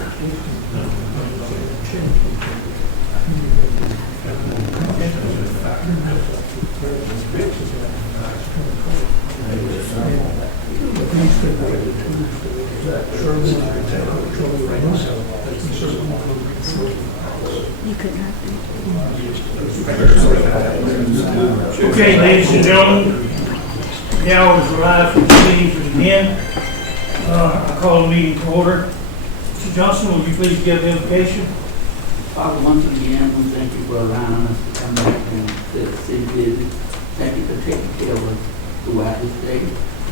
You couldn't have Okay, ladies and gentlemen, the hour has arrived for the meeting to begin. I call the meeting to order. Mr. Johnson, will you please give the invocation? Father, once again, we thank you for allowing us to come back and to city visit. Thank you for taking care of us throughout this day.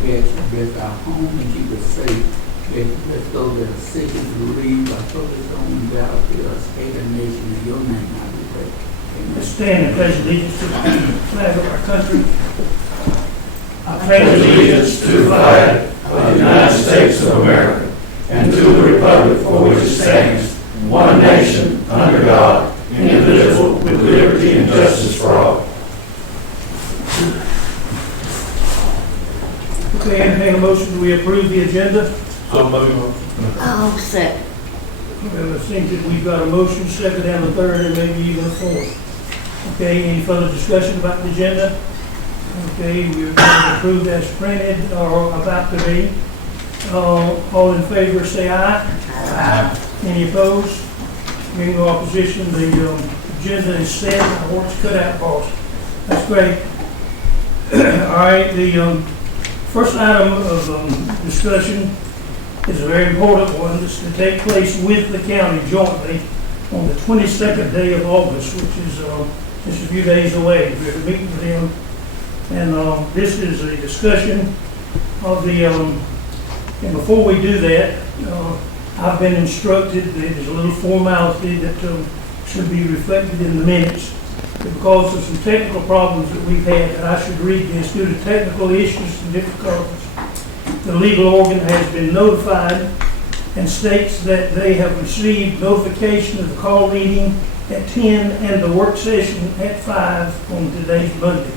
We ask you to bless our home and keep us safe. We ask you to bless those that are sick and bereaved. Our focus on battlefield, state and nation. In your name, I do pray. Let's stand and pledge allegiance to the flag of our country. I pledge allegiance to the flag of the United States of America and to the republic for which it stands, one nation, under God, indivisible, with liberty and justice for all. Okay, entertain a motion, do we approve the agenda? So moved. Oh, second. Well, it seems that we've got a motion, second and a third, and maybe even a fourth. Okay, any further discussion about the agenda? Okay, we're going to approve as printed or about to be. All in favor say aye. Aye. Any opposed? Hearing no opposition, the agenda is set. My work's cut out, boss. That's great. All right, the first item of discussion is a very important one. This is to take place with the county jointly on the 22nd day of August, which is just a few days away. We're to meet with them. And this is a discussion of the, and before we do that, I've been instructed that there's a little formality that should be reflected in the minutes. Because of some technical problems that we've had, that I should read this due to technical issues and difficulties. The legal organ has been notified and states that they have received notification of the call meeting at 10 and the work session at 5 on today's Monday.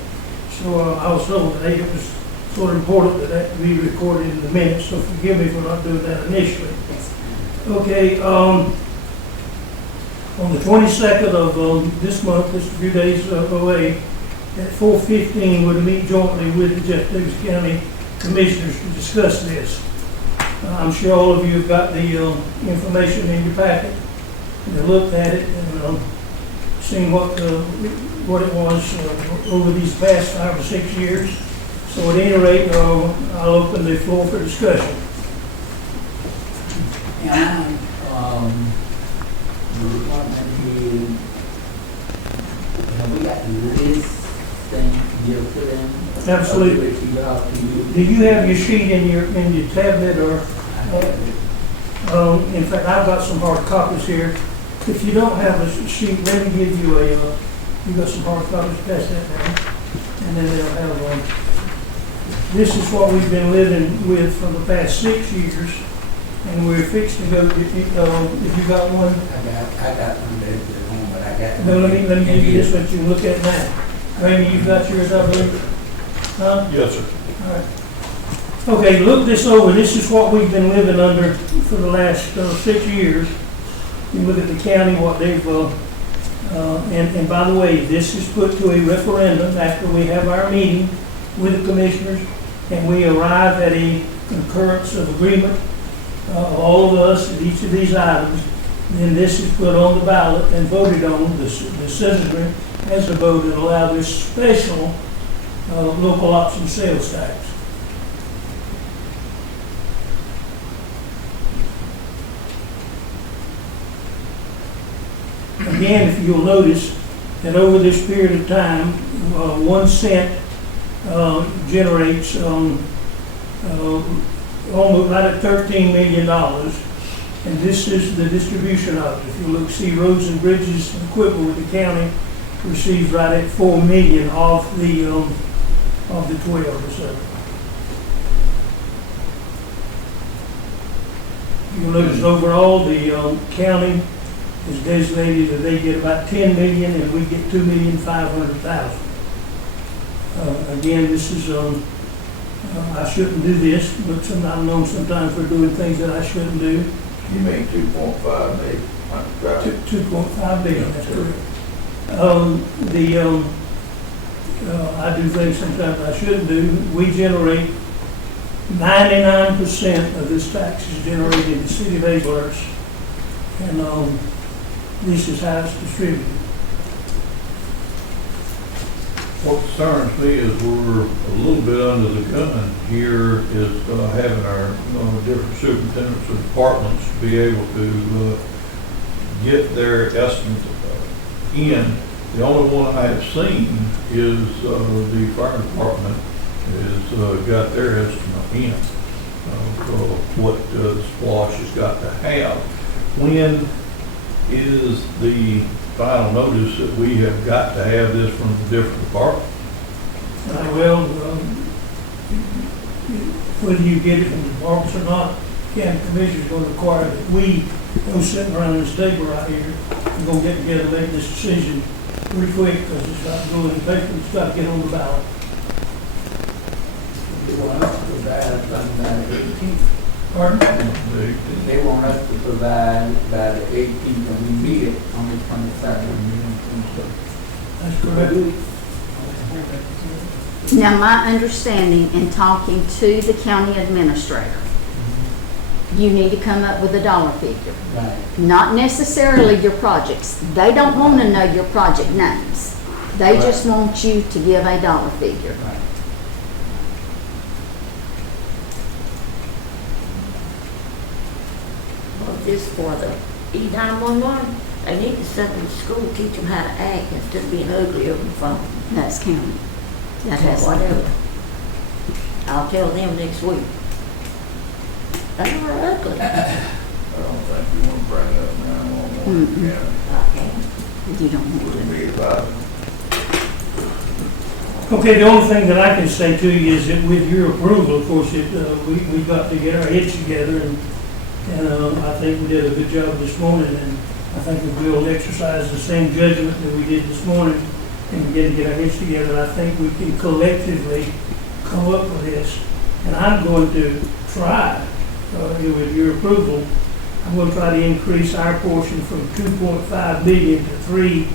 So I was told that it was sort of important that that be recorded in the minutes, so forgive me for not doing that initially. Okay, on the 22nd of this month, just a few days away, at 4:15, we're to meet jointly with the Jeff Davis County Commissioners to discuss this. I'm sure all of you have got the information in your packet, and have looked at it and seen what it was over these past 5 or 6 years. So at any rate, I'll open the floor for discussion. And the department here, have we got this thing to give to them? Absolutely. Do you have your sheet in your tablet or? In fact, I've got some hard copies here. If you don't have a sheet, let me give you you got some hard copies, pass that down. And then they'll have one. This is what we've been living with for the past 6 years. And we're fixed to go, if you got one. I got one there at home, but I got. No, let me give you this one you can look at now. Randy, you've got yours, I believe? Huh? Yes, sir. All right. Okay, look this over. This is what we've been living under for the last 6 years. You look at the county, what they've, and by the way, this is put to a referendum after we have our meeting with the commissioners and we arrive at a concurrence of agreement of all of us at each of these items. Then this is put on the ballot and voted on. The citizenry has a vote to allow this special local option sales tax. Again, if you'll notice that over this period of time, 1 cent generates almost right at $13 million. And this is the distribution of it. If you look, see roads and bridges and equipment with the county receives right at $4 million of the 12 or so. You'll notice overall the county is designated that they get about $10 million and we get $2,500,000. Again, this is I shouldn't do this, but I'm known sometimes for doing things that I shouldn't do. You mean 2.5 million? Right. 2.5 billion, that's correct. I do things sometimes I shouldn't do. We generate 99% of this tax is generated in the city of Abilene, and this is how it's distributed. What concerns me is we're a little bit under the gun here is having our different superintendents of departments be able to get their estimates in. The only one I have seen is the fire department has got their estimate in of what the splosh has got to have. When is the final notice that we have got to have this from the different departments? Whether you get it from the departments or not, county commission is going to require that we, those sitting around this table right here, are going to get together and make this decision pretty quick, because it's got to go in the paper, it's got to get on the ballot. They want us to provide something by the 18th. Pardon? They want us to provide by the 18th, and we meet it on the 22nd. That's correct. Now, my understanding in talking to the county administrator, you need to come up with a dollar figure. Right. Not necessarily your projects. They don't want to know your project names. They just want you to give a dollar figure. Right. Well, this for the E911, they need to send them to school, teach them how to act instead of being ugly over the phone. That's county. That Or has whatever. I'll tell them next week. They were ugly. I don't think you want to bring up 911. Mm-mm. Yeah, I can. You don't want wouldn't to. be advisable. Okay, the only thing that I can say to you is that with your approval, of course, we got to get our heads together, and I think we did a good job this morning, and I think if we'll exercise the same judgment that we did this morning and begin to get our heads together, I think we can collectively come up with this. And I'm going to try, with your approval, I'm going to try to increase our portion from 2.5 million to 3,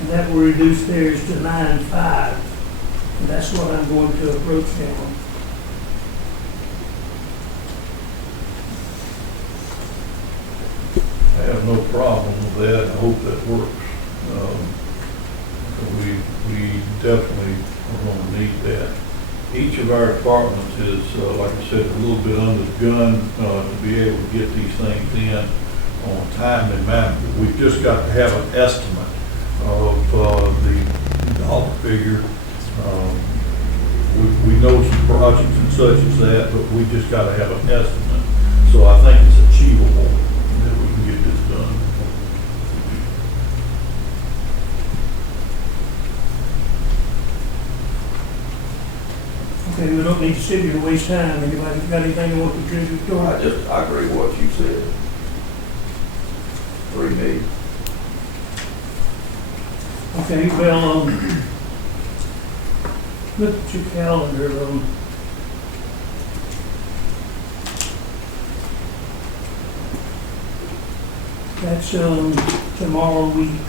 and that will reduce theirs to 9.5. And that's what I'm going to approach them on. I have no problem with that. I hope that works. We definitely are going to need that. Each of our departments is, like I said, a little bit under the gun to be able to get these things in on a timely manner. We've just got to have an estimate of the dollar figure. We know some projects and such as that, but we just got to have an estimate. So I think it's achievable that we can get this done. Okay, we don't need to sit here and waste time. Anybody got anything they want to contribute to it? I agree with what you said. 3 million. Okay, well, look at your calendar. That's tomorrow week.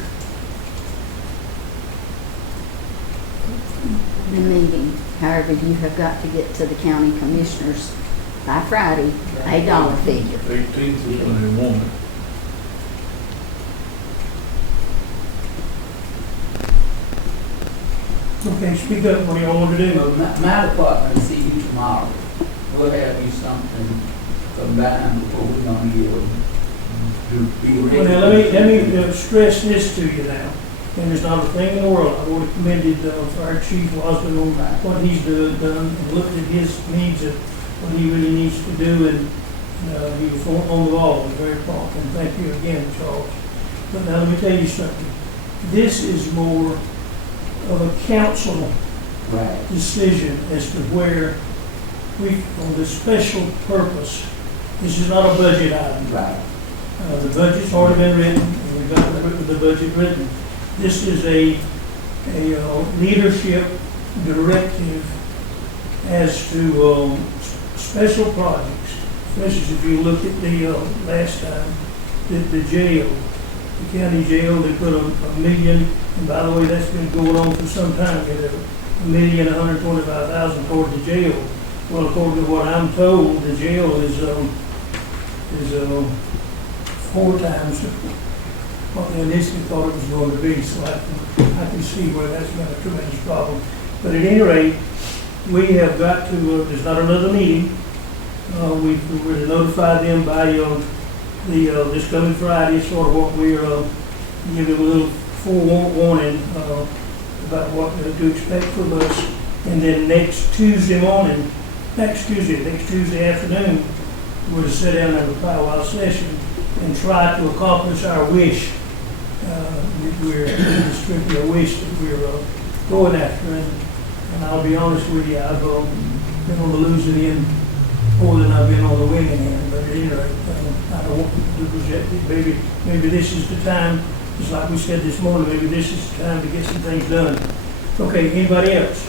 The meeting, however, you have got to get to the county commissioners by Friday, a dollar figure. 18th is when they want it. Okay, speak up, what do y'all want to do? Well, my department will see you tomorrow. We'll have you something combined before we're gonna give them. Well, now, let me stress this to you now, and there's not a thing in the world. I've already commended Fire Chief Wasden on what he's done, and looked at his needs of what he really needs to do, and he was on the ball, was very prompt, and thank you again, Charles. But now, let me tell you something. This is more of a council Right. decision as to where we, on this special purpose, this is not a budget item. Right. The budget's already been written, and we've got the budget written. This is a leadership directive as to special projects Commissioners, if you look at the, last time, the jail, the county jail, they put a million, and by the way, that's been going on for some time, you know, $1,125,000 toward the jail. Well, according to what I'm told, the jail is 4 times what they initially thought it was going to be, so I can see where that's been a tremendous problem. But at any rate, we have got to, there's not another meeting. We're to notify them by this coming Friday, sort of what we're giving them a little forewarning about what to expect from us. And then next Tuesday afternoon, we're to sit down and have a powwow session and try to accomplish our wish. We're strictly a wish that we're going after. And I'll be honest with you, I've been on the losing end more than I've been on the winning end. But at any rate, I don't want people to project it. Maybe this is the time, just like we said this morning, maybe this is the time to get some things done. Okay, anybody else?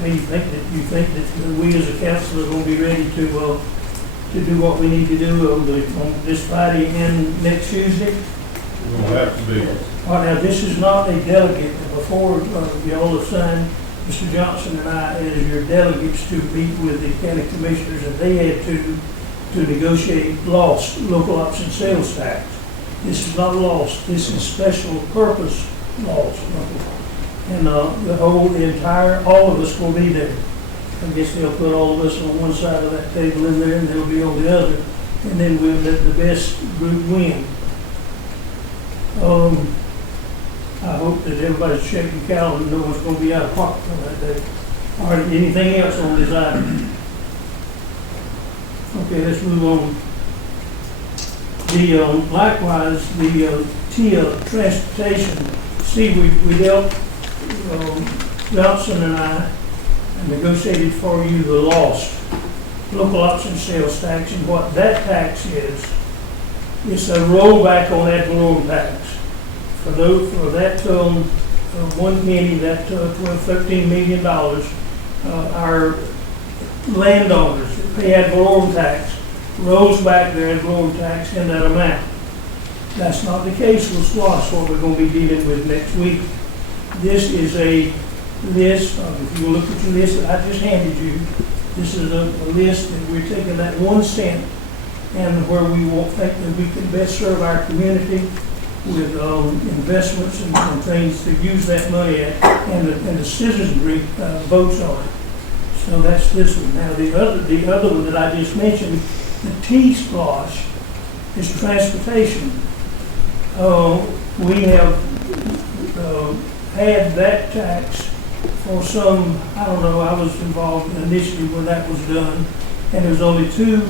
Do you think that we as a council are going to be ready to do what we need to do on this Friday and next Tuesday? We're gonna have to be. All right, now, this is not a delegate. Before y'all have signed, Mr. Johnson and I, as your delegates, to meet with the county commissioners, and they had to negotiate local option sales tax. This is not lost. This is special purpose loss. And all of us will be there. I guess they'll put all of us on one side of that table in there, and they'll be on the other, and then we'll let the best group win. I hope that everybody's checking calendar and knows what's going to be out of pocket on that day. All right, anything else on this item? Okay, let's move on. Likewise, the TIA transportation. See, we dealt, Johnson and I negotiated for you the lost local option sales tax, and what that tax is, it's a rollback on ad valorem tax. For that one penny, that $13 million, our landowners that pay ad valorem tax rolls back their ad valorem tax in that amount. That's not the case with SLOSS, what we're going to be dealing with next week. This is a list, if you look at your list that I just handed you, this is a list that we're taking that 1 cent and where we will think that we can best serve our community with investments and things to use that money at, and the citizenry votes on it. So that's this one. Now the other one that I just mentioned, the T-SPLOSH, is transportation. We have had that tax for some, I don't know, I was involved initially when that was done, and there was only 2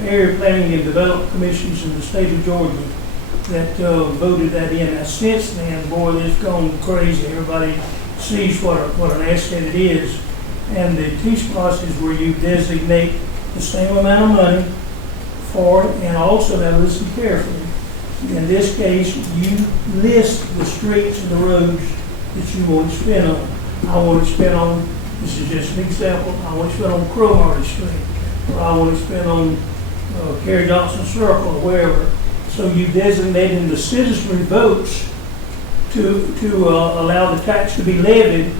area planning and development commissions in the state of Georgia that voted that in. Now since then, boy, it's gone crazy. Everybody sees what an asset it is. And the T-SPLOSH is where you designate the same amount of money for it, and also, now listen carefully, in this case, you list the streets and the roads that you want to spend on. I want to spend on, this is just an example, I want to spend on Cromartie Street, or I want to spend on Kerry Johnson Circle, or wherever. So you designate in the citizenry votes to allow the tax to be levied,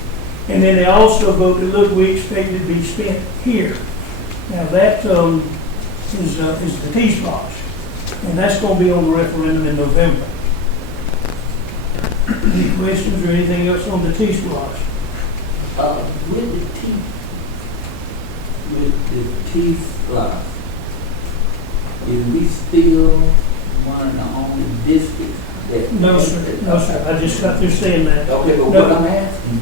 and then they also vote that, look, we expect it to be spent here. Now that is the T-SPLOSH, and that's going to be on the referendum in November. Any questions or anything else on the T-SPLOSH? With the T-SPLOSH, is we still one of the only districts that? No, sir, I just got through saying that. Okay, but No. what I'm asking,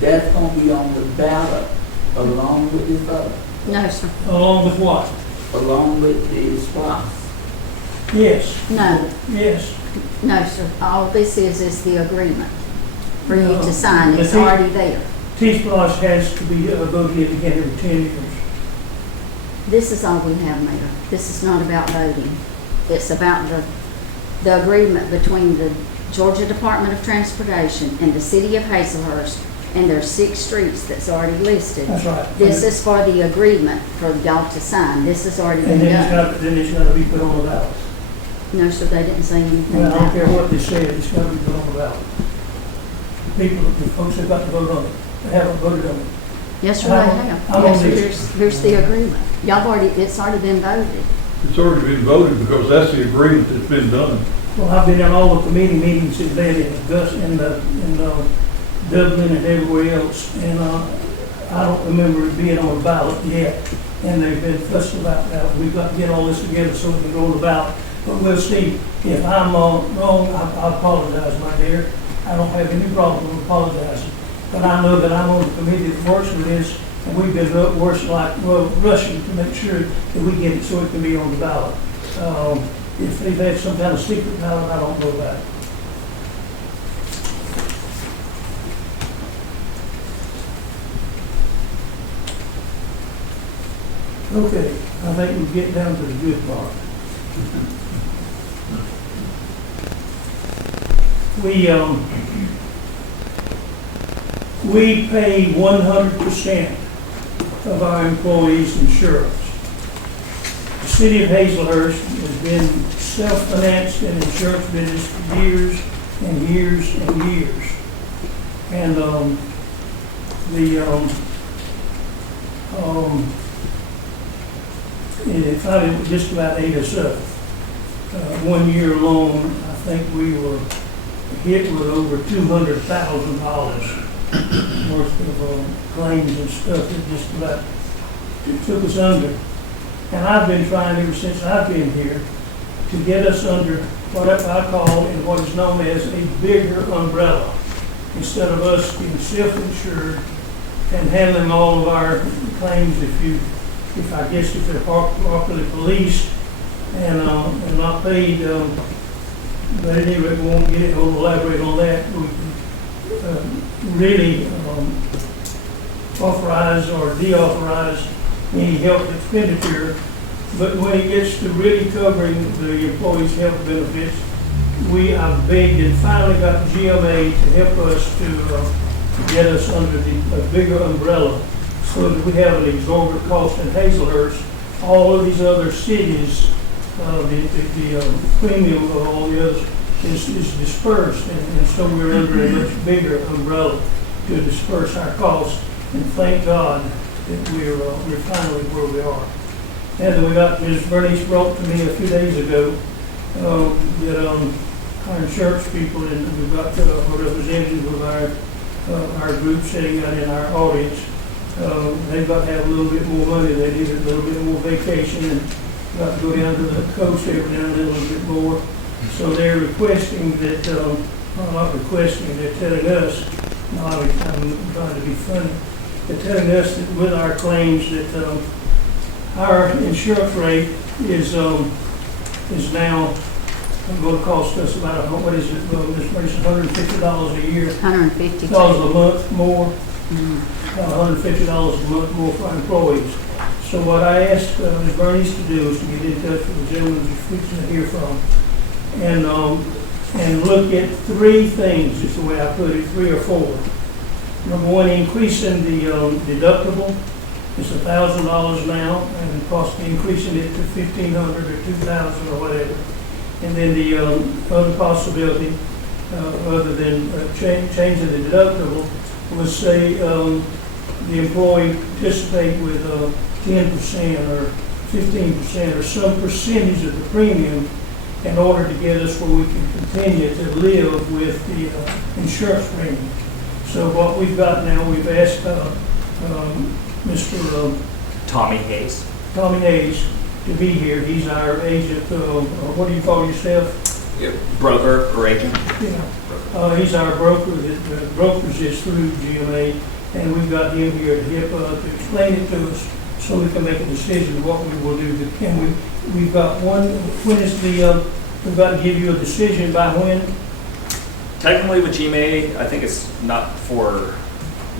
that's gonna be on the ballot along with this other, No, sir. Along with what? along with the SPLOSH. Yes, No, yes. no, sir. All this is the agreement for you No. to sign. It's The T- already there. T-SPLOSH has to be voted in again every 10 years. This is all we have, Mayor. This is not about voting. It's about the agreement between the Georgia Department of Transportation and the City of Hazelhurst and there's 6 streets that's already listed. That's right. This is for the agreement for y'all to sign. This has already And been then done. then it's gotta be put on the ballot. No, sir, they didn't say anything Well, I don't about care that. what they said, it's gotta be put on the ballot. People, the folks have got to vote on it, they haven't voted on it. Yes, sir, they have. I'm on Yes, sir, this. here's the agreement. Y'all already, it's already been voted. It's already been voted because that's the agreement that's been done. Well, I've been in all the committee meetings that they had in Dublin and everywhere else, and I don't remember it being on the ballot yet. And they've been fussed about that. We've got to get all this together so it can go on the ballot. But we'll see. If I'm wrong, I apologize, my dear. I don't have any problem with apologizing. But I know that I'm on the committee that works with this, and we've been rushing to make sure that we get it so it can be on the ballot. If they've had some kind of secret ballot, I don't know about it. Okay, I think we get down to the good part. We pay 100% of our employees' insurance. The city of Hazelhurst has been self-financed in the insurance business for years and years and years. And it finally just about ate us up. 1 year alone, I think we were hit with over $200,000 worth of claims and stuff that just about took us under. And I've been trying ever since I've been here to get us under what I call and what is known as a bigger umbrella. Instead of us being self-insured and handling all of our claims, if they're properly policed and not paid, but anyway, we won't get it, we'll elaborate on that. We can really authorize or deauthorize any health expenditure, but when it gets to really covering the employees' health benefits, I've begged and finally got GMA to help us to get us under a bigger umbrella so that we have an exorbitant cost in Hazelhurst. All of these other cities, the premium of all the others is dispersed, and so we're under a much bigger umbrella to disperse our costs. And thank God that we're finally where we are. And then we got Ms. Bernice brought to me a few days ago that our insurance people, and we've got a representative of our group sitting out in our audience. They've got to have a little bit more money. They need a little bit more vacation and got to go down to the coast every now and then a little bit more. So they're requesting that, not requesting, they're telling us, no, I'm trying to be funny, they're telling us that with our claims that our insurance rate is now going to cost us about, what is it, Ms. Mason, $150 a year? $152. $150 a month more, $150 a month more for our employees. So what I asked Ms. Bernice to do is to get in touch with the gentleman you're fixing to hear from and look at 3 things, is the way I put it, 3 or 4. Number 1, increasing the deductible. It's $1,000 now, and possibly increasing it to $1,500 or $2,000 or whatever. And then the other possibility, other than changing the deductible, was say the employee participate with 10% or 15% or some percentage of the premium in order to get us where we can continue to live with the insurance premium. So what we've got now, we've asked Mr. Tommy Hayes. Tommy Hayes to be here. He's our agent, what do you call yourself? Broker or agent. Yeah. He's our broker. The brokers is through GMA, and we've got him here to help to explain it to us so we can make a decision of what we will do. We've got we've got to give you a decision by when? Technically with GMA, I think it's not for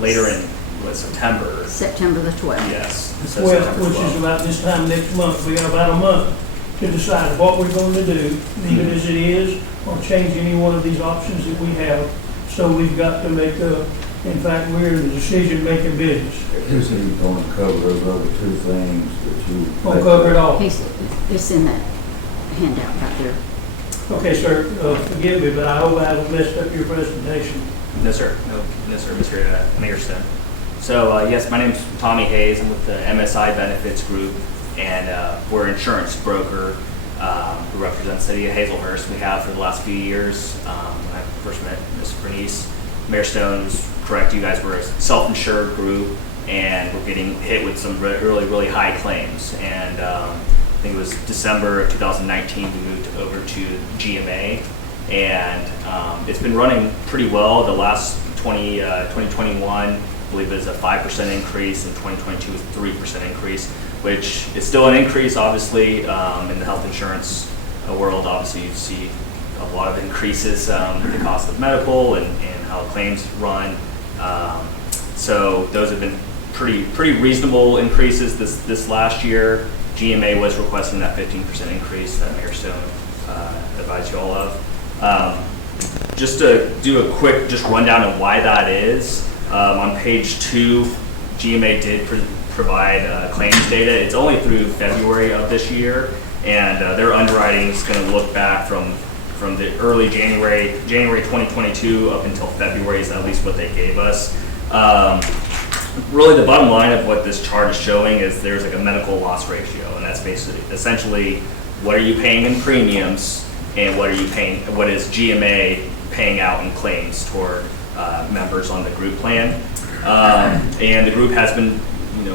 later in September. September the 12th. Yes. it says 12th, September which is 12th. about this time next month. We got about a month to decide what we're going to do, leave it as it is, or change any one of these options that we have. So we've got to make a In fact, we're in the decision-making business. Who's he going to cover those other two things that you? We'll cover it all. It's in that handout right there. Okay, sir, forgive me, but I hope I haven't messed up your presentation. No, sir. No, sir, Mr. Mayorstone. So, yes, my name's Tommy Hayes. I'm with the MSI Benefits Group, and we're an insurance broker who represents the city of Hazelhurst. We have for the last few years. When I first met Ms. Bernice, Mayorstone was correct. You guys were a self-insured group, and we're getting hit with some really, really high claims. And I think it was December of 2019 we moved over to GMA, and it's been running pretty well. The last 2021, I believe it was a 5% increase, and 2022 was a 3% increase, which is still an increase, obviously, in the health insurance world. Obviously, you see a lot of increases in the cost of medical and how claims run. So those have been pretty reasonable increases this last year. GMA was requesting that 15% increase that Mayorstone advised you all of. Just to do a quick rundown of why that is, on page 2, GMA did provide claims data. It's only through February of this year, and their underwriting is going to look back from the early January 2022 up until February is at least what they gave us. Really, the bottom line of what this chart is showing is there's like a medical loss ratio, and that's essentially what are you paying in premiums and what is GMA paying out in claims toward members on the group plan. And the group has been,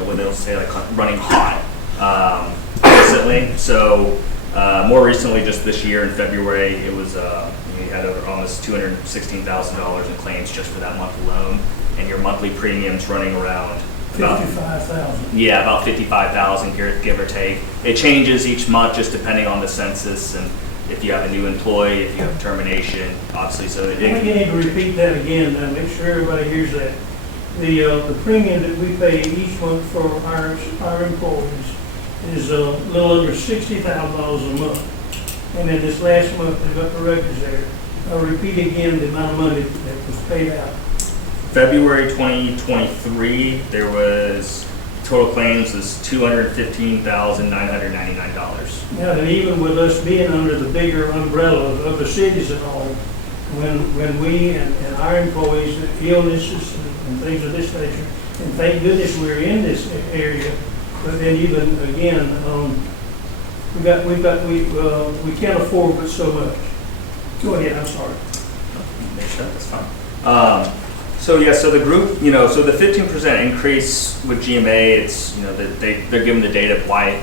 what they'll say, like running hot recently. So more recently, just this year in February, it was we had over almost $216,000 in claims just for that month alone, and your monthly premiums running around about 55,000. Yeah, about 55,000, give or take. It changes each month just depending on the census and if you have a new employee, if you have termination, obviously. So I think you need to repeat that again, make sure everybody hears that. The premium that we pay each month for our employees is a little under $60,000 a month. And then this last month, they've got the records there. I'll repeat again the amount of money that was paid out. February 2023, there was total claims was $215,999. Now, and even with us being under the bigger umbrella of other cities and all, when we and our employees, illnesses and things of this nature, and thank goodness we're in this area, but then even again, we can't afford but so much. Go ahead, I'm sorry. That's fine. So the group, so the 15% increase with GMA, it's, they're giving the data of why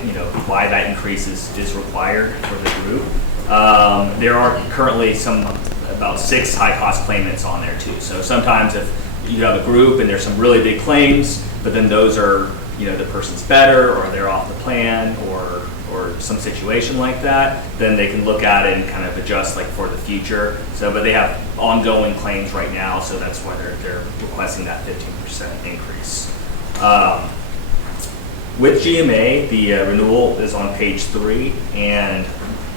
why that increase is required for the group. There are currently about 6 high-cost claimants on there too. So sometimes if you have a group and there's some really big claims, but then those are, the person's better or they're off the plan or some situation like that, then they can look at it and kind of adjust like for the future. So, but they have ongoing claims right now, so that's why they're requesting that 15% increase. With GMA, the renewal is on page 3, and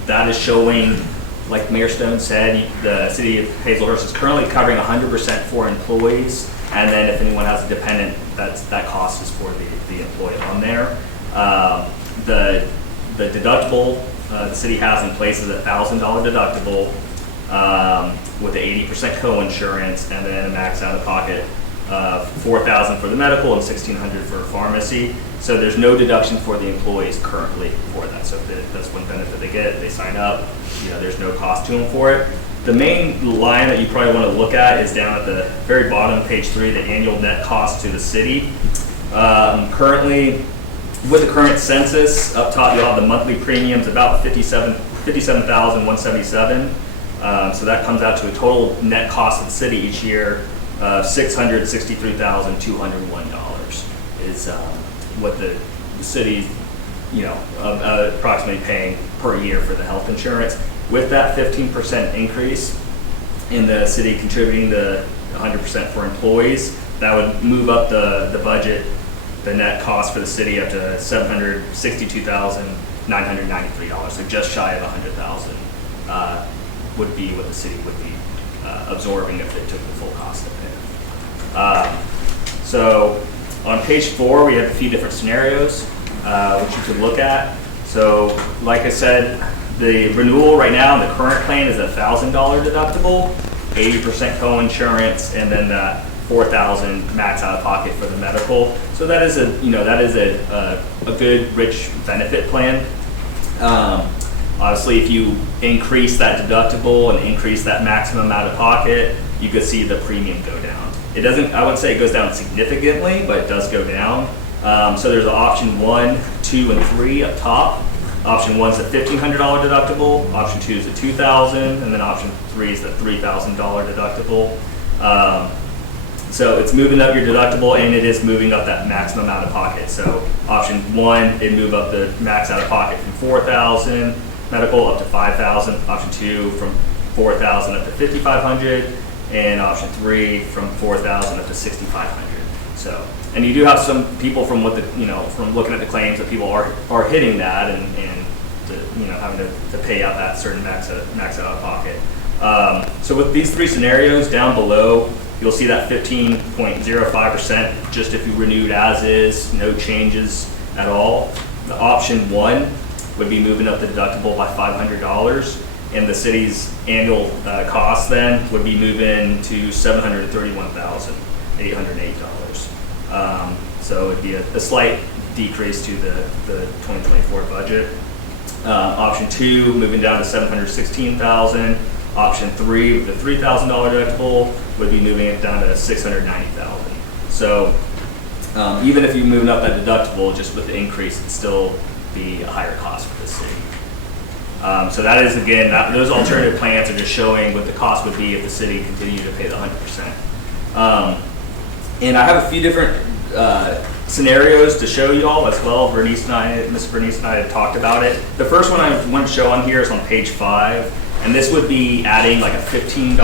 that is showing, like Mayorstone said, the city of Hazelhurst is currently covering 100% for employees, and then if anyone has a dependent, that cost is for the employee on there. The deductible the city has in place is a $1,000 deductible with the 80% co-insurance, and then a max out-of-pocket $4,000 for the medical and $1,600 for pharmacy. So there's no deduction for the employees currently for that. So if that's one benefit they get, they sign up, there's no cost to them for it. The main line that you probably want to look at is down at the very bottom of page 3, the annual net cost to the city. Currently, with the current census, up top you'll have the monthly premiums about $57,177. So that comes out to a total net cost of the city each year of $663,201 is what the city, approximately paying per year for the health insurance. With that 15% increase in the city contributing the 100% for employees, that would move up the budget, the net cost for the city up to $762,993, so just shy of $100,000 would be what the city would be absorbing if they took the full cost of it. So on page 4, we have a few different scenarios which you could look at. So like I said, the renewal right now in the current plan is $1,000 deductible, 80% co-insurance, and then that $4,000 max out of pocket for the medical. So that is a good rich benefit plan. Obviously, if you increase that deductible and increase that maximum out of pocket, you could see the premium go down. It doesn't, I wouldn't say it goes down significantly, but it does go down. So there's an option 1, 2, and 3 up top. Option 1 is a $1,500 deductible, option 2 is a $2,000, and then option 3 is the $3,000 deductible. So it's moving up your deductible, and it is moving up that maximum out of pocket. So option 1, it move up the max out of pocket from $4,000 medical up to $5,000. Option 2 from $4,000 up to $5,500, and option 3 from $4,000 up to $6,500. So, and you do have some people from from looking at the claims that people are hitting that and having to pay out that certain max out of pocket. So with these 3 scenarios down below, you'll see that 15.05% just if you renewed as is, no changes at all. The option 1 would be moving up the deductible by $500, and the city's annual cost then would be moving to $731,808. So it'd be a slight decrease to the 2024 budget. Option 2 moving down to $716,000. Option 3 with the $3,000 deductible would be moving it down to $690,000. So even if you're moving up that deductible, just with the increase, it'd still be a higher cost for the city. So that is, again, those alternative plans are just showing what the cost would be if the city continued to pay the 100%. And I have a few different scenarios to show you all as well. Miss Bernice and I had talked about it. The first one I want to show on here is on page 5, and this would be adding like a $15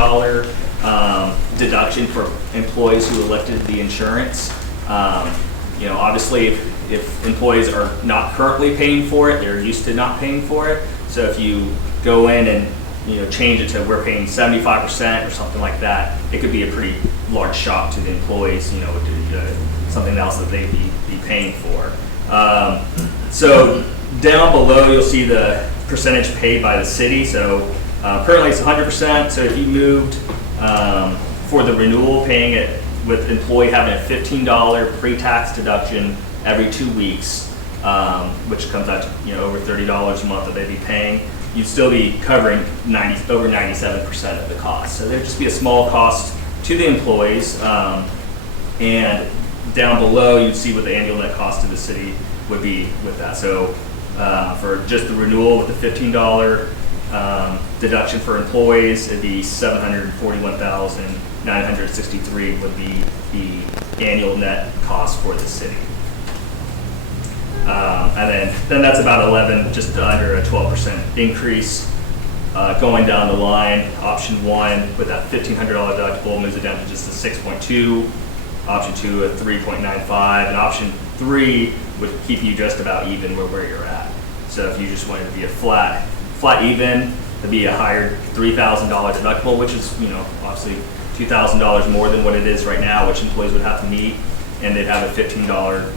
deduction for employees who elected the insurance. Obviously, if employees are not currently paying for it, they're used to not paying for it. So if you go in and change it to we're paying 75% or something like that, it could be a pretty large shock to the employees, something else that they'd be paying for. So down below, you'll see the percentage paid by the city. So currently it's 100%. So if you moved for the renewal, paying it with employee having a $15 pre-tax deduction every 2 weeks, which comes out to over $30 a month that they'd be paying, you'd still be covering over 97% of the cost. So there'd just be a small cost to the employees, and down below you'd see what the annual net cost to the city would be with that. So for just the renewal with the $15 deduction for employees, it'd be $741,963 would be the annual net cost for the city. And then that's about just under a 12% increase. Going down the line, option 1 with that $1,500 deductible moves it down to just a 6.2, option 2 a 3.95, and option 3 would keep you just about even where you're at. So if you just wanted to be a flat even, it'd be a higher $3,000 deductible, which is obviously $2,000 more than what it is right now, which employees would have to meet, and they'd have a $15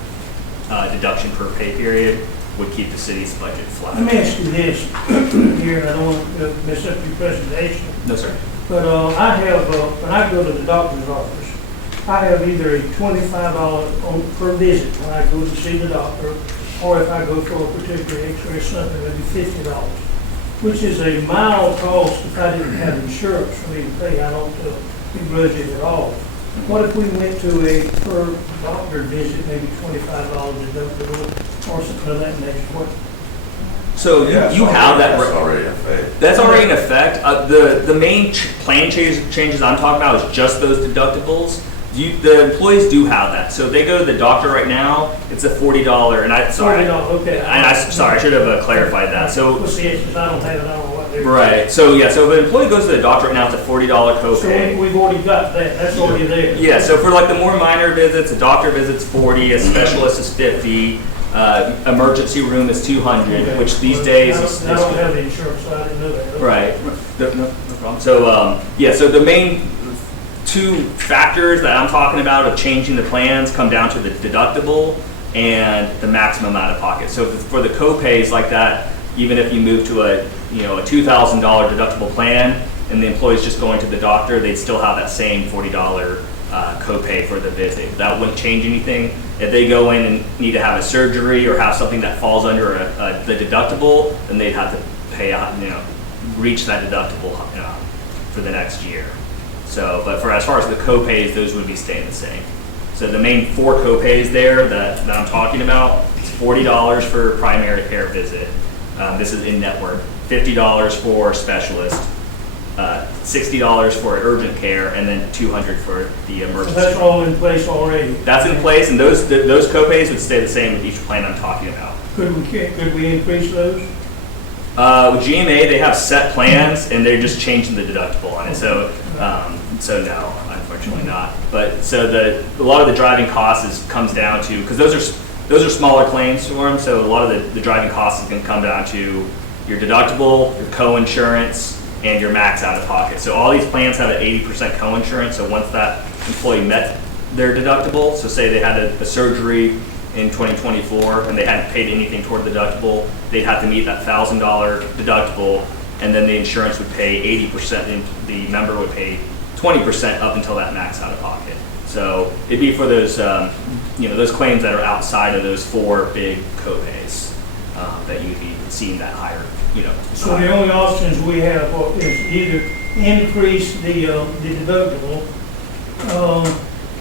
deduction per pay period, would keep the city's budget flat. Let me ask you this here, and I don't want to mess up your presentation. No, sir. But I have, when I go to the doctor's office, I have either a $25 per visit when I go to see the doctor, or if I go for a particular x-ray or something, it'd be $50, which is a mild cost if I didn't have insurance for me to pay. I don't begrudge it at all. What if we went to a per doctor visit, maybe $25 deductible or something of that nature? So you have that. That's already in effect. That's already in effect. The main plan changes I'm talking about is just those deductibles. The employees do have that. So they go to the doctor right now. It's a $40, and $40, okay. I should have clarified that. So well, see, it's just I don't have it on what they're right. So yeah. So if an employee goes to the doctor right now, it's a $40 copay. So we've already got that. That's already there. Yeah. So for like the more minor visits, a doctor visit's $40, a specialist is $50. Emergency room is $200, okay. Which these days I don't have the insurance, so I didn't know that. Okay. Right. No problem. So so the main two factors that I'm talking about of changing the plans come down to the deductible and the maximum out of pocket. So for the co-pays like that, even if you move to a $2,000 deductible plan and the employee's just going to the doctor, they'd still have that same $40 co-pay for the visit. That wouldn't change anything. If they go in and need to have a surgery or have something that falls under the deductible, then they'd have to pay out, reach that deductible for the next year. So, but as far as the co-pays, those would be staying the same. So the main 4 co-pays there that I'm talking about is $40 for primary care visit. This is in network. $50 for specialist. $60 for urgent care, and then $200 for the So emergency. that's all in place already. That's in place, and those co-pays would stay the same with each plan I'm talking about. Could we increase those? With GMA, they have set plans, and they're just changing the deductible on it. So no, unfortunately not. But so a lot of the driving costs comes down to, because those are smaller claims for them. So a lot of the driving costs is going to come down to your deductible, your co-insurance, and your max out of pocket. So all these plans have an 80% co-insurance. So once that employee met their deductible, so say they had a surgery in 2024 and they hadn't paid anything toward the deductible, they'd have to meet that $1,000 deductible, and then the insurance would pay 80%, and the member would pay 20% up until that max out of pocket. So it'd be for those, those claims that are outside of those 4 big co-pays that you'd be seeing that higher. So the only options we have is either increase the deductible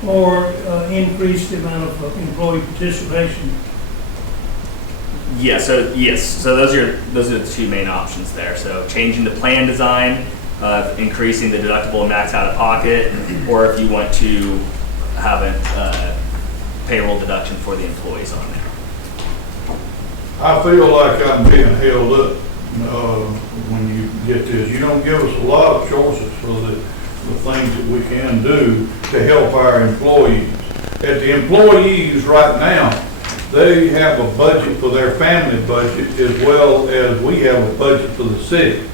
or increase the amount of employee participation. Yeah, so those are the 2 main options there. So changing the plan design, increasing the deductible and max out of pocket, or if you want to have a payroll deduction for the employees on there. I feel like I'm being held up when you get this. You don't give us a lot of choices for the things that we can do to help our employees. At the employees right now, they have a budget for their family budget as well as we have a budget for the city.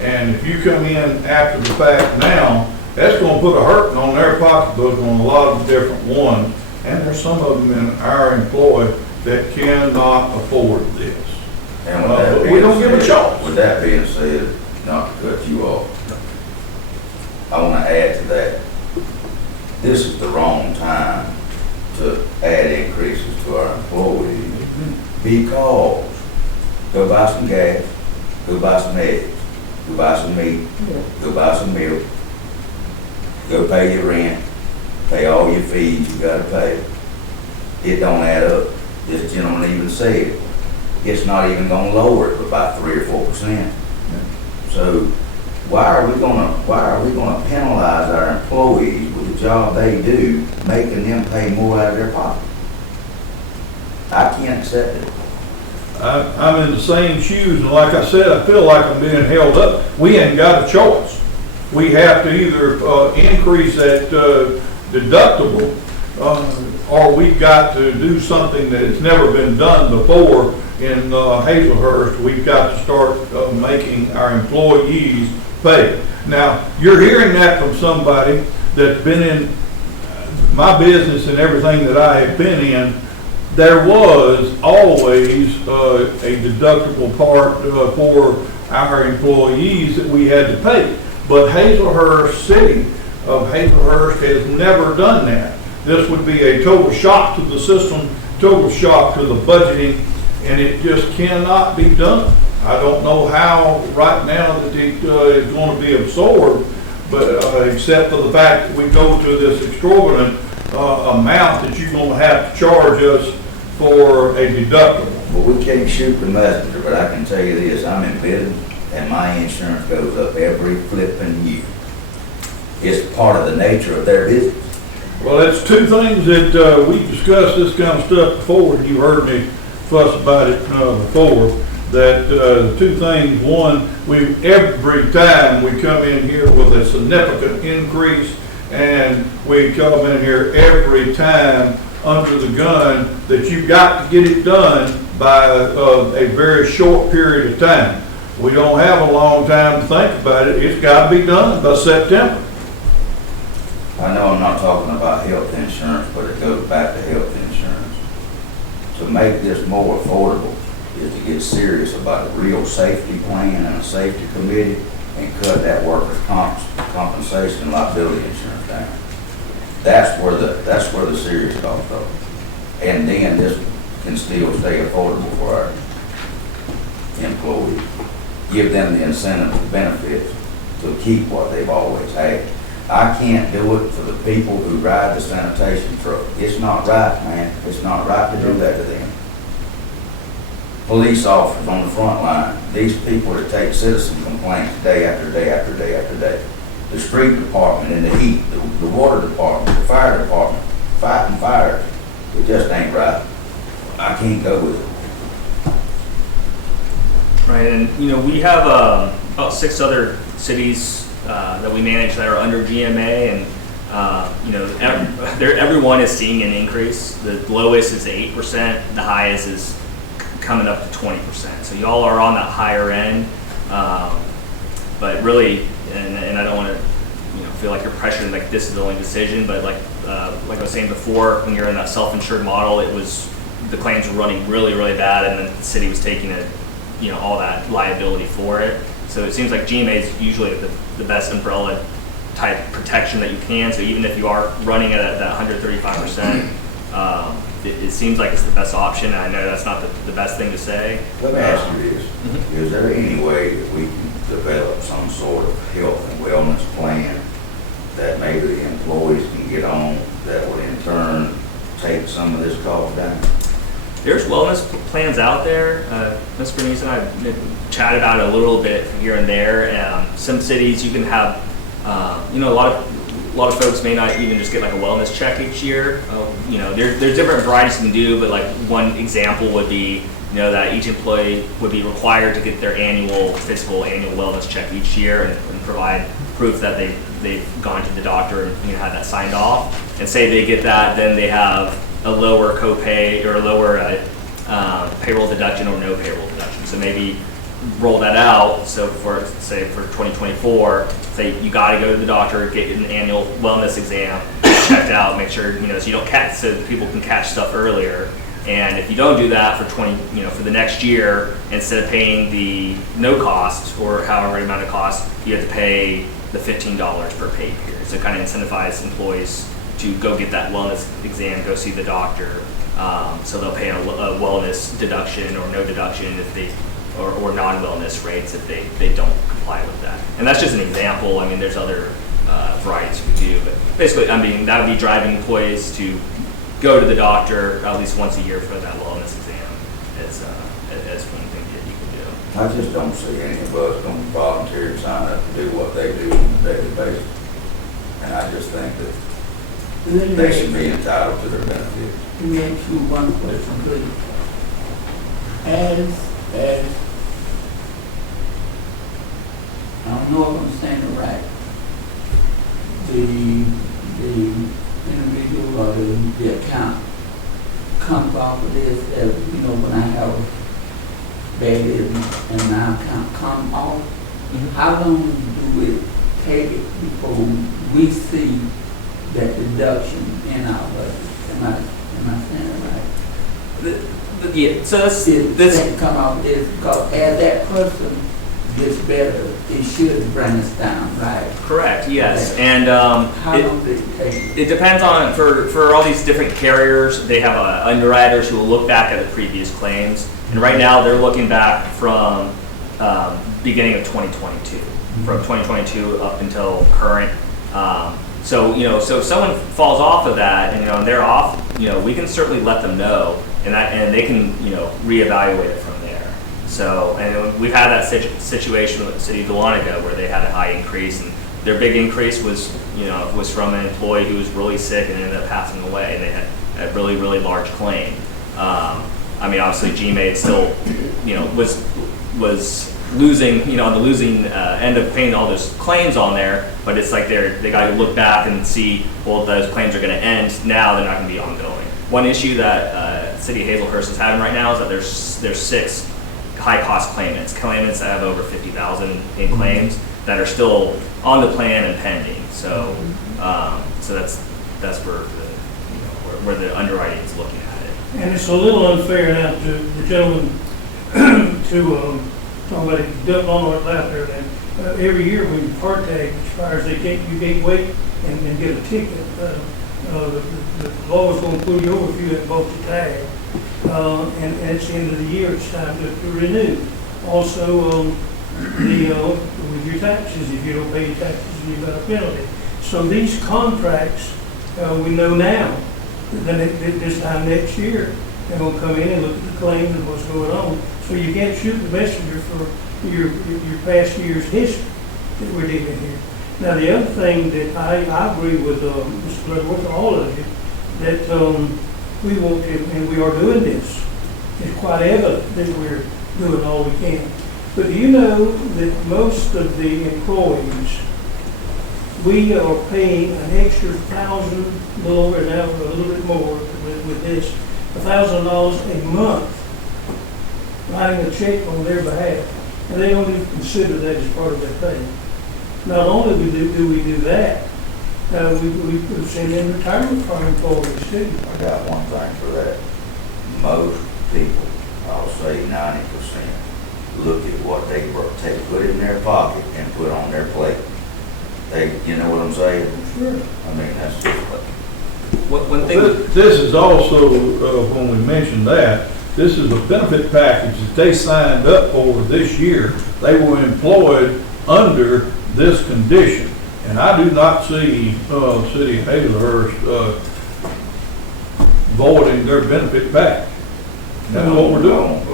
And if you come in after the fact now, that's going to put a hurting on their pocketbook on a lot of different ones. And there's some of them in our employ that cannot afford this. And with that But we being don't give a said- choice. With that being said, not to cut you off, I want to add to that. This is the wrong time to add increases to our employees because go buy some gas, go buy some eggs, go buy some meat, go buy some milk, go pay your rent, pay all your fees you gotta pay. It don't add up. This gentleman even said, it's not even gonna lower it by 3 or 4%. So why are we gonna penalize our employees with the job they do, making them pay more out of their pocket? I can't accept it. I'm in the same shoes, and like I said, I feel like I'm being held up. We ain't got a choice. We have to either increase that deductible, or we've got to do something that has never been done before in Hazelhurst. We've got to start making our employees pay. Now, you're hearing that from somebody that's been in my business and everything that I have been in. There was always a deductible part for our employees that we had to pay. But Hazelhurst City of Hazelhurst has never done that. This would be a total shock to the system, total shock to the budgeting, and it just cannot be done. I don't know how right now that it is going to be absorbed, but except for the fact that we go to this exorbitant amount that you're going to have to charge us for a deductible. Well, we can't shoot the messenger, but I can tell you this, I'm in business and my insurance goes up every flipping year. It's part of the nature of their business. Well, it's 2 things that we discussed this kind of stuff before, and you heard me fuss about it before. That the 2 things, one, every time we come in here with a significant increase, and we come in here every time under the gun that you've got to get it done by a very short period of time. We don't have a long time to think about it. It's got to be done by September. I know I'm not talking about health insurance, but it goes back to health insurance. To make this more affordable is to get serious about a real safety plan and a safety committee and cut that workers' compensation and liability insurance down. That's where the serious costs are. And then this can still stay affordable for our employees. Give them the incentive and benefits to keep what they've always had. I can't do it for the people who ride the sanitation truck. It's not right, man. It's not right to do that to them. Police officers on the front line, these people that take citizen complaints day after day after day after day. The street department in the heat, the water department, the fire department, fighting fires. It just ain't right. I can't go with it. Right, and we have about 6 other cities that we manage that are under GMA, and everyone is seeing an increase. The lowest is 8%, the highest is coming up to 20%. So y'all are on that higher end, but really, and I don't want to feel like you're pressured like this is the only decision, but like I was saying before, when you're in that self-insured model, it was the claims were running really, really bad, and then the city was taking it, all that liability for it. So it seems like GMA is usually the best umbrella type protection that you can. So even if you are running it at that 135%, it seems like it's the best option. I know that's not the best thing to say. Let me ask you this. Is there any way that we can develop some sort of health and wellness plan that maybe the employees can get on that would in turn take some of this cost down? There's wellness plans out there. Ms. Bernice and I chatted about it a little bit here and there. Some cities you can have, a lot of folks may not even just get like a wellness check each year. There's different varieties you can do, but like one example would be, that each employee would be required to get their annual wellness check each year and provide proof that they've gone to the doctor and had that signed off. And say they get that, then they have a lower copay or a lower payroll deduction or no payroll deduction. So maybe roll that out. So for 2024, say you got to go to the doctor, get an annual wellness exam, checked out, make sure so you don't so people can catch stuff earlier. And if you don't do that for for the next year, instead of paying the no cost or however amount of cost, you have to pay the $15 per pay period. So kind of incentivize employees to go get that wellness exam, go see the doctor. So they'll pay a wellness deduction or no deduction if they, or non-wellness rates if they don't comply with that. And that's just an example. I mean, there's other varieties you can do, but basically, that would be driving employees to go to the doctor at least once a year for that wellness exam as one thing that you can do. I just don't see any of us going to volunteer to sign up to do what they do on a daily basis. And I just think that they should be entitled to their benefits. Let me ask you one question, please. As I don't know if I'm saying it right, the individual or the account comes off of this as, when I have a bad illness and my account come off, how long do it take it before we see that deduction in our budget? Am I saying it right? Yeah, so this come out is because as that person gets better, it should bring us down, right? correct, yes. Okay. And How long does it take? it depends on, for all these different carriers, they have underwriters who will look back at the previous claims. And right now, they're looking back from beginning of 2022, from 2022 up until current. So if someone falls off of that and they're off, we can certainly let them know, and they can reevaluate it from there. So, and we've had that situation with the city of Dahlonega where they had a high increase, and their big increase was from an employee who was really sick and ended up passing away, and they had a really, really large claim. Obviously GMA still, was losing, on the losing end of paying all those claims on there, but it's like they got to look back and see, well, those claims are going to end now, they're not going to be ongoing. One issue that City of Hazelhurst is having right now is that there's 6 high-cost claimants that have over $50,000 in claims that are still on the plan and pending. So, so that's where where the underwriting is looking at it. And it's a little unfair now to the gentleman to talk about it, dump on it out there. And every year when your car tag expires, you can't wait and get a ticket. The law is going to pull you over if you haven't bought your tag. And it's the end of the year, it's time to renew. Also, with your taxes, if you don't pay your taxes, you've got a penalty. So these contracts, we know now, then at this time next year, they're going to come in and look at the claims and what's going on. So you can't shoot the messenger for your past year's history that we're dealing here. Now, the other thing that I agree with Mr. Leavenworth and all of you, that we want to, and we are doing this, it's quite evident that we're doing all we can. But do you know that most of the employees, we are paying an extra $1,000, a little over now, a little bit more with this, $1,000 a month, writing a check on their behalf, and they don't even consider that as part of their pay. Not only do we do that, we send in retirement for our employees too. I got one thing for that. Most people, I'll say 90%, look at what they put in their pocket and put on their plate. You know what I'm saying? Sure. I mean, that's just like, One thing. This is also, when we mentioned that, this is a benefit package that they signed up for this year. They were employed under this condition. And I do not see City of Hazelhurst voiding their benefit package. That's what we're doing.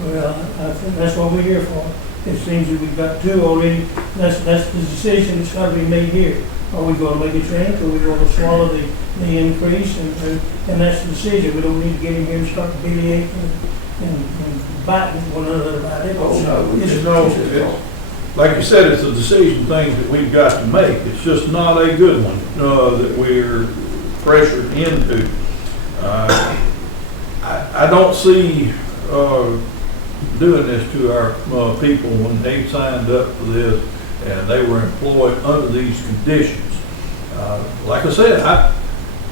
Well, I think that's what we're here for. It seems that we've got two already. That's the decision that's got to be made here. Are we going to make a change, or are we going to swallow the increase? And that's the decision. We don't need to get in here and start debating and biting one another about it. oh no, we It's- just No, like you said, it's a decision thing that we've got to make. It's just not a good one that we're pressured into. I don't see doing this to our people when they signed up for this and they were employed under these conditions. Like I said,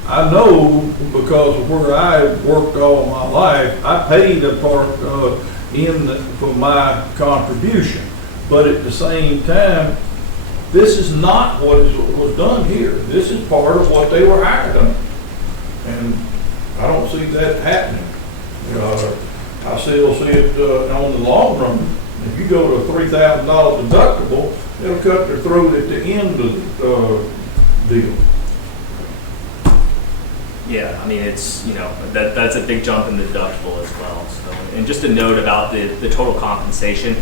I know because of where I worked all my life, I paid a part for my contribution. But at the same time, this is not what was done here. This is part of what they were hired on. And I don't see that happening. I still see it on the long run. If you go to a $3,000 deductible, it'll cut their throat at the end of the deal. Yeah, I mean, it's, that's a big jump in the deductible as well. So, and just a note about the total compensation,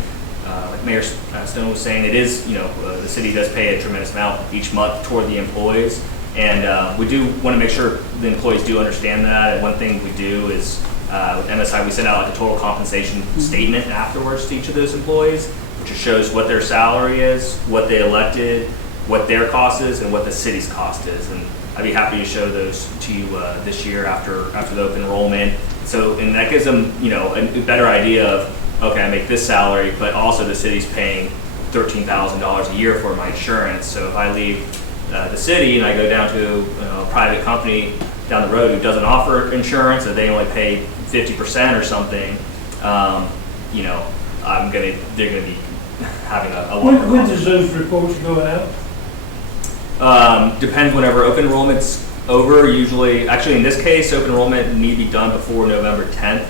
like Mayor Stone was saying, it is, the city does pay a tremendous amount each month toward the employees. And we do want to make sure the employees do understand that. And one thing we do is, with MSI, we send out like a total compensation statement afterwards to each of those employees, which shows what their salary is, what they elected, what their cost is, and what the city's cost is. And I'd be happy to show those to you this year after the open enrollment. So, and that gives them, a better idea of, okay, I make this salary, but also the city's paying $13,000 a year for my insurance. So if I leave the city and I go down to a private company down the road who doesn't offer insurance, and they only pay 50% or something, they're gonna be having a longer When does those reports go out? Depends whenever open enrollment's over. Usually, actually in this case, open enrollment need to be done before November 10th.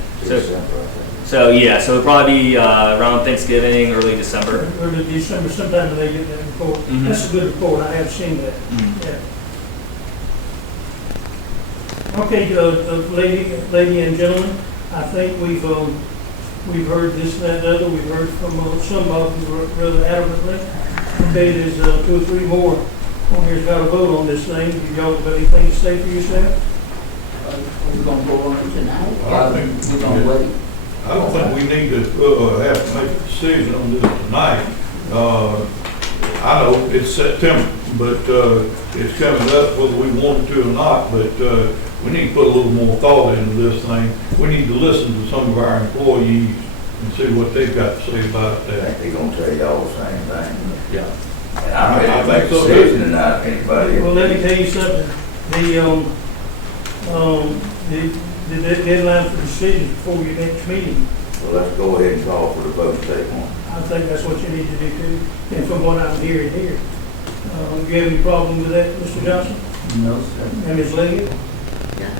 So it'll probably be around Thanksgiving, early December. Early December, sometime when they get that report. Mhm. That's a good report, I have seen that. Yeah. Okay, lady and gentlemen, I think we've heard this and that and other. We've heard from some of them rather adamantly. Okay, there's 2 or 3 more on here's got to vote on this thing. You y'all got anything to say for yourself? We're gonna go on it tonight. I think We're gonna wait. I don't think we need to have to make a decision on this tonight. I know it's September, but it's coming up whether we want to or not, but we need to put a little more thought into this thing. We need to listen to some of our employees and see what they've got to say about I that. think they're gonna tell you all the same thing. Yeah. And I'm ready to make a decision tonight, anybody. Well, let me tell you something, the deadline for decisions before your next meeting, Well, let's go ahead and call for the vote and take one. I think that's what you need to do too, and from what I'm hearing here. Do you have any problem with that, Mr. Johnson? No, sir. And Ms. Leggett? Yeah.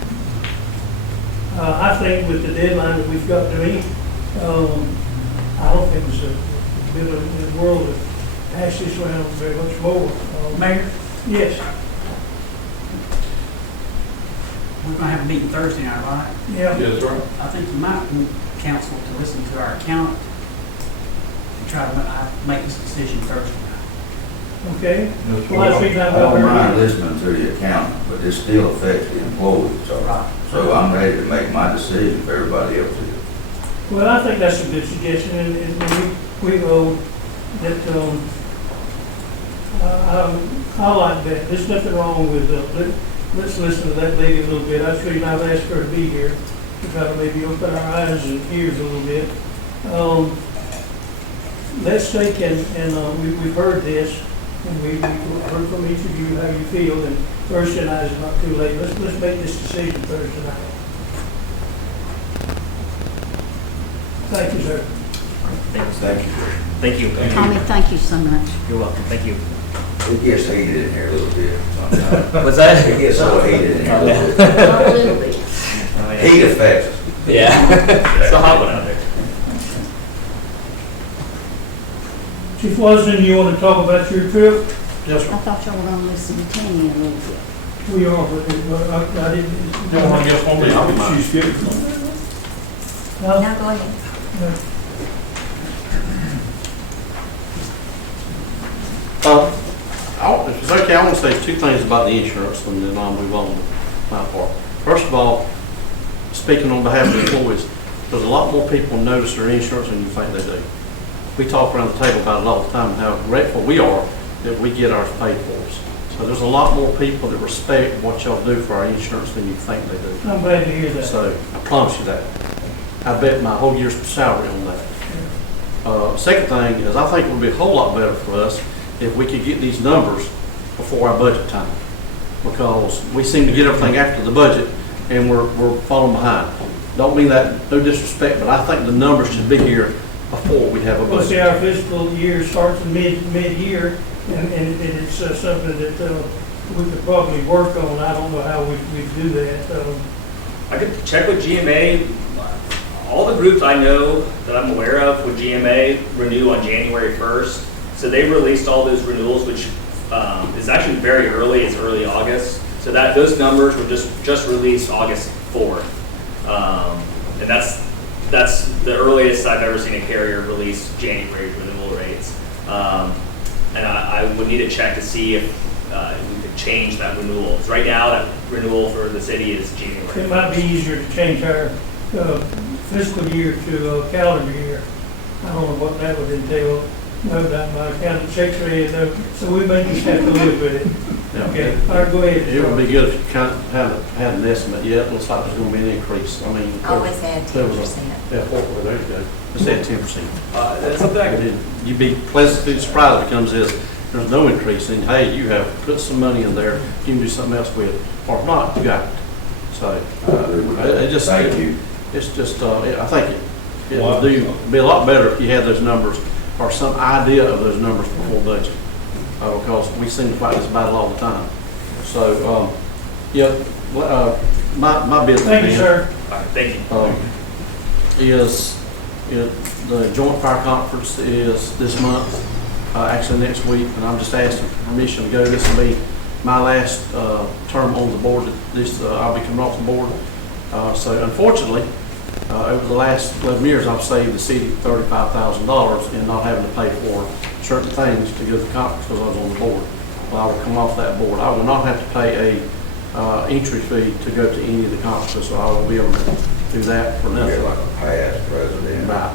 I think with the deadline that we've got to meet, I don't think it's a good in the world to hash this around very much more. Mayor, Yes, we're gonna have a meeting Thursday night, right? yeah. Yes, sir. I think you might want council to listen to our accountant and try to make this decision Thursday night. Okay. Yes, Well, that's sir. the reason I I've don't got mind her. listening to the accountant, but this still affects the employees, Right. so I'm ready to make my decision if everybody else is. Well, I think that's a good suggestion, and we owe that, I like that. There's nothing wrong with, let's listen to that lady a little bit. That's the reason I've asked her to be here, to try to maybe open our eyes and ears a little bit. Let's take and we've heard this, and we've heard from each of you how you feel, and Thursday night is not too late. Let's make this decision Thursday night. Thank you, sir. Thank you. Thank you. Tommy, thank you so much. You're welcome. Thank you. It gets heated in here a little bit sometimes. What's that? It gets so heated in here a little bit. A little bit. Oh, yeah. Heat affects us. Yeah. It's a hot one out there. Chief Wasden, you want to talk about your trip? Yes, I thought y'all were gonna listen to Tammy a little bit. We are, but I didn't. You don't want to guess one bit? I'll be mine. She's good. No? Now go ahead. No. If it's okay, I want to say two things about the insurance, and then I'll move on to my part. First of all, speaking on behalf of the employees, there's a lot more people notice their insurance than you think they do. We talk around the table about it all the time, how grateful we are that we get ours paid for us. So there's a lot more people that respect what y'all do for our insurance than you think they do. I'm glad to hear that. So I promise you that. I bet my whole year's salary on that. Second thing is, I think it would be a whole lot better for us if we could get these numbers before our budget time. Because we seem to get everything after the budget and we're falling behind. Don't mean that, no disrespect, but I think the numbers should be here before we have a Well, see, budget. our fiscal year starts in mid-year, and it's something that we could probably work on. I don't know how we do that. I could check with GMA. All the groups I know that I'm aware of with GMA renew on January 1st. So they released all those renewals, which is actually very early. It's early August. So that those numbers were just released August 4th. And that's the earliest I've ever seen a carrier release January renewal rates. And I would need to check to see if we could change that renewal. 'Cause right now, that renewal for the city is January. It might be easier to change our fiscal year to calendar year. I don't know what that would entail. No, that my accountant checks it, so we may just have to live with it. Yeah. Okay, all right, go ahead. It would be good if you kind of haven't had an estimate yet. Looks like there's going to be an increase. I mean, Always had there was 10%. Yeah, well, there you go. Let's say 10%. That's something I could You'd be pleasantly surprised if it comes as there's no increase, and hey, you have put some money in there, you can do something else with it, or if not, you got it. So, it just, Thank you. it's just, I think it would be a lot better if you had those numbers, or some idea of those numbers before budget, because we seem to fight this battle all the time. So, yeah, my business. Thank you, plan, sir. All right, thank you. is, the joint fire conference is this month, actually next week, and I'm just asking for permission to go. This will be my last term on the board. I'll be coming off the board. So unfortunately, over the last 11 years, I've saved the city $35,000 in not having to pay for certain things to go to the conference because I was on the board. Well, I will come off that board. I will not have to pay a entry fee to go to any of the conferences, so I will be able to do that for nothing. You're like a past president. Right.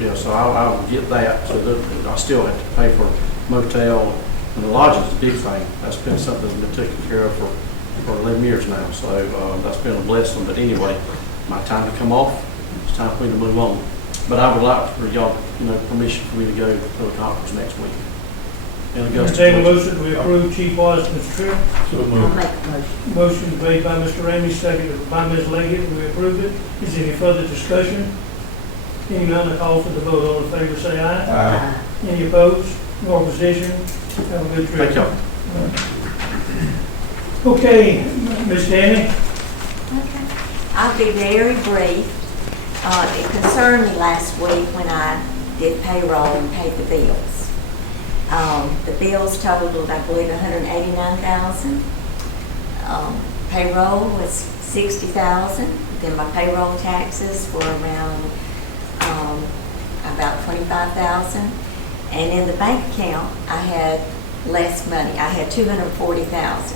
Yeah, so I will get that, so that I still have to pay for motel, and the lodging is a big thing. That's been something that's been taken care of for 11 years now, so that's been a blessing. But anyway, my time to come off, it's time for me to move on. But I would like for y'all, permission for me to go to the conference next week. In Augusta, Entertain a Georgia. motion to approve Chief Washington's trip. So I'll moved. make a motion. Motion made by Mr. Ramey, seconded by Ms. Leggett, we approve it. Is there any further discussion? Hearing none, I call for the vote. All in favor, say aye. Aye. Any opposed? No opposition? Have a good trip. Thank y'all. Okay, Ms. Danny? Okay. I'll be very brief. It concerned me last week when I did payroll and paid the bills. The bills totaled, I believe, $189,000. Payroll was $60,000. Then my payroll taxes were around about $25,000. And in the bank account, I had less money. I had $240,000.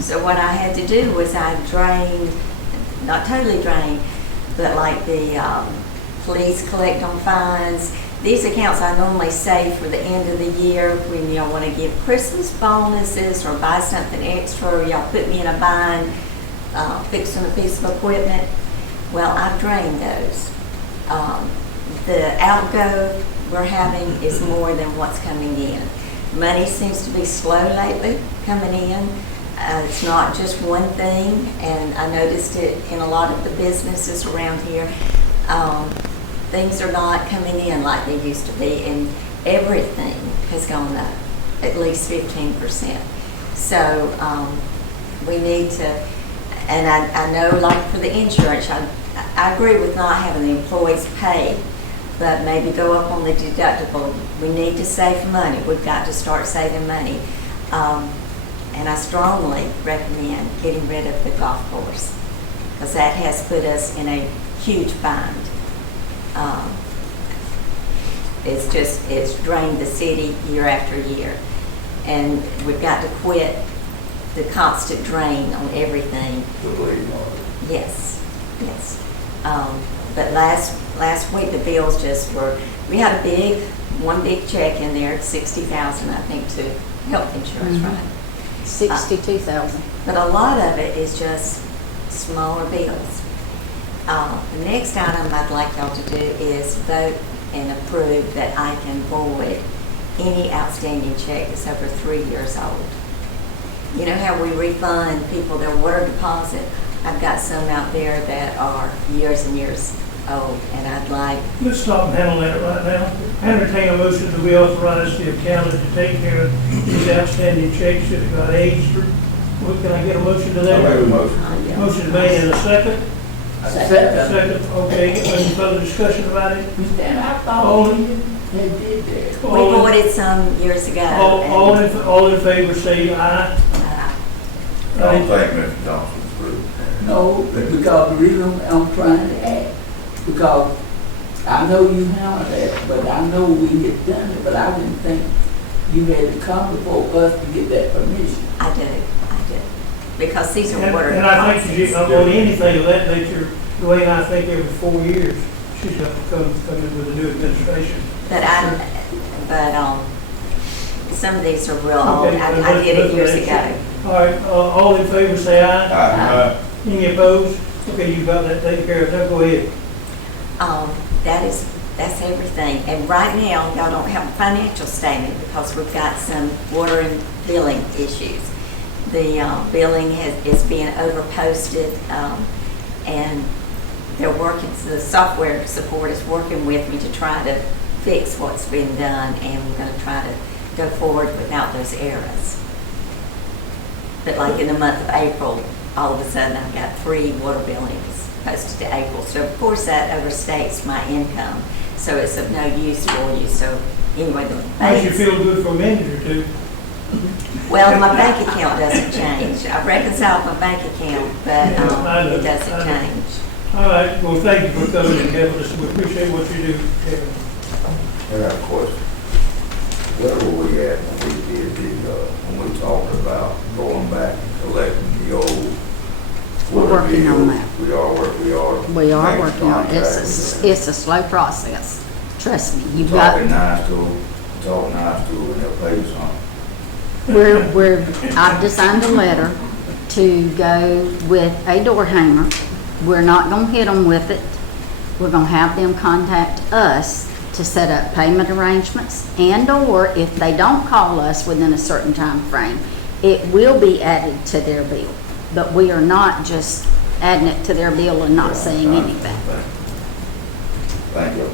So what I had to do was I drained, not totally drained, but like the police collect on fines. These accounts I normally save for the end of the year when y'all want to give Christmas bonuses or buy something extra, or y'all put me in a bind fixing a piece of equipment. Well, I've drained those. The outgo we're having is more than what's coming in. Money seems to be slow lately coming in. It's not just one thing, and I noticed it in a lot of the businesses around here. Things are not coming in like they used to be, and everything has gone up at least 15%. So we need to, and I know like for the insurance, I agree with not having the employees pay, but maybe go up on the deductible. We need to save money. We've got to start saving money. And I strongly recommend getting rid of the golf course, because that has put us in a huge bind. It's drained the city year after year. And we've got to quit the constant drain on everything. Yes, yes. But last week the bills just were, we had one big check in there, $60,000 I think, to health insurance, right? 62,000. But a lot of it is just smaller bills. The next item I'd like y'all to do is vote and approve that I can void any outstanding check that's over 3 years old. You know how we refund people their water deposit? I've got some out there that are years and years old, and I'd like, Let's stop and handle that right now. Entertain a motion that we authorize the accountant to take care of these outstanding checks that have got aged. Can I get a motion to I make a that? motion. yeah. Motion made in a second. Second. Second, okay. Any further discussion about it? And I All thought in- they did that. We All in- voided some years ago. all in favor say aye. I don't think Mr. Thompson's through. No, because the reason I'm trying to act, because I know you handled that, but I know we had done it, but I didn't think you had to come before us to get that permission. I do. Because these are water And I think deposits. on anything of that nature, Dwayne, I think every 4 years, she's got to come in with a new administration. But some of these are real old. Okay, I did it years let's- ago. All right, all in favor say aye. Aye. Any opposed? Okay, you've got that taken care of. Now go ahead. That's everything. And right now, y'all don't have a financial statement because we've got some water and billing issues. The billing is being overposted, and they're working, so the software support is working with me to try to fix what's been done, and we're going to try to go forward without those errors. But like in the month of April, all of a sudden I've got 3 water billings posted to April. So of course that overstates my income. So it's of no use for you. So anyway, the Makes you banks, feel good for a minute or two. well, my bank account doesn't change. I've reconciled my bank account, but I know, it doesn't I know. change. All right, well, thank you for coming and helping us. We appreciate what you do, Kevin. I got a question. Where were we at when we did when we talked about going back and collecting the old? We're working on that. We are We are making working on it. contacts. It's a slow process. Trust me. You've got, Talking nice to them, and they'll pay you something. I've designed a letter to go with a door hanger. We're not gonna hit them with it. We're gonna have them contact us to set up payment arrangements, and/or if they don't call us within a certain time frame, it will be added to their bill. But we are not just adding it to their bill and not saying anything. Thank you.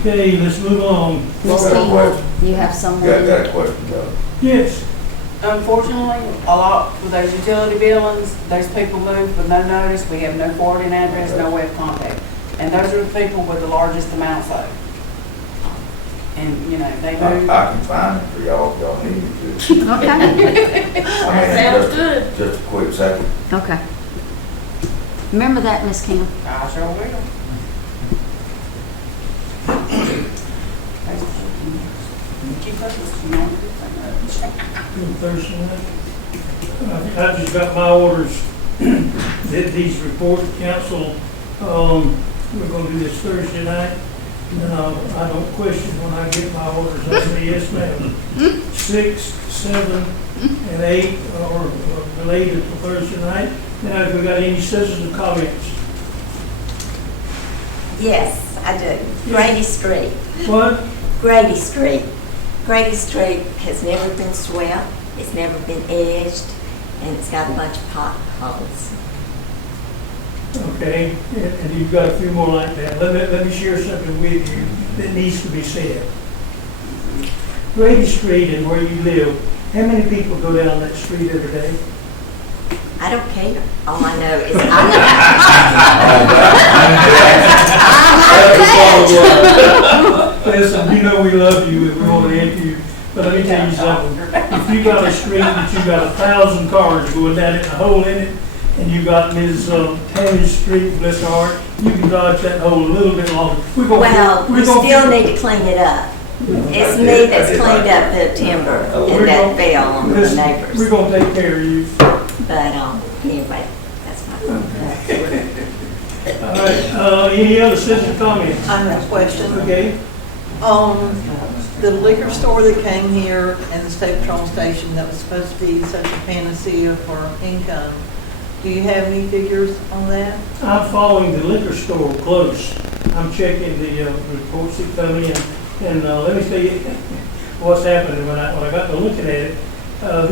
Okay, let's move on. Ms. Got a King, question. you have someone? Got a question, Joe. Yes, Unfortunately, a lot with those utility billings, those people move with no notice, we have no forwarding address, no way of contact. And those are the people with the largest amounts owed. And, you know, they I move. can find it for y'all if y'all need me to. Okay, I mean, Sounds just- good. Just a quick second. okay. Remember that, Ms. Kim? I sure will. Keep up with you know, Thursday night. I just got my orders, did these report to council. We're gonna do this Thursday night. And I don't question when I get my orders, I say yes, ma'am. 6, 7, and 8 are related to Thursday night. Now, if we got any citizens comments? Yes, I do. Grady Street. What? Grady Street. Grady Street has never been swept, it's never been edged, and it's got a bunch of potholes. Okay, and you've got a few more like that. Let me share something with you that needs to be said. Grady Street and where you live, how many people go down that street every day? I don't care. All I know is Listen, you know we love you and we want to help you, but let me tell you something. If you got a street that you got 1,000 cars going down it, a hole in it, and you got Ms. Tammy's Street, bless her heart, you can dodge that hole a little bit longer. well, we still need to clean it up. It's me that's cleaned up the timber and that fell on the We're neighbors. gonna take care of you. But anyway, that's my All right, any other citizen comments? I have a question. Okay, The liquor store that came here and the state patrol station that was supposed to be such a panacea for income, do you have any figures on that? I'm following the liquor store close. I'm checking the reports that come in, and let me tell you what's happening when I got to looking at it.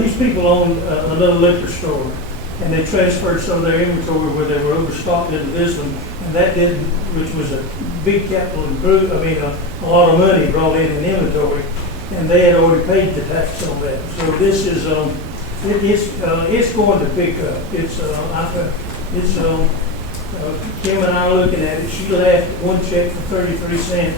These people own another liquor store, and they transferred some of their inventory where they were overstocked into this one, and that didn't, which was a big capital improvement, a lot of money brought in inventory, and they had already paid the tax on that. So this is, it's going to pick up. Kim and I are looking at it. She laughed at one check for 33 cents.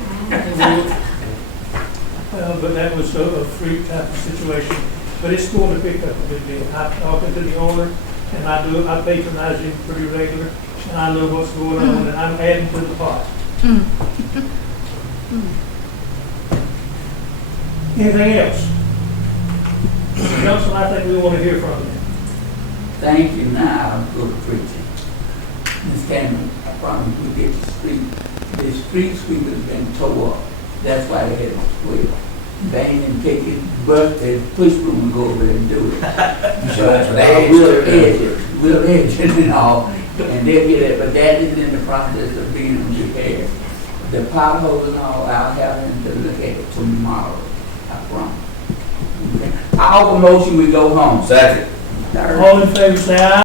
But that was a freak type of situation. But it's going to pick up a good bit. I'm talking to the owner, and I patronize him pretty regular, and I know what's going on, and I'm adding to the pot. Anything else? Mr. Johnson, I think we want to hear from you. Thank you now, good preaching. Ms. Cameron, I promise we'll get the street sweepers been tore up. That's why they had to sweep. Bang and take it, bust it, push broom and go over there and do it. So we'll edge it and all, and they'll get it, but that is in the process of being repaired. The potholes and all, I'll have them to look at it tomorrow, I promise. Okay. I offer motion we go home. Second. All in favor, say aye.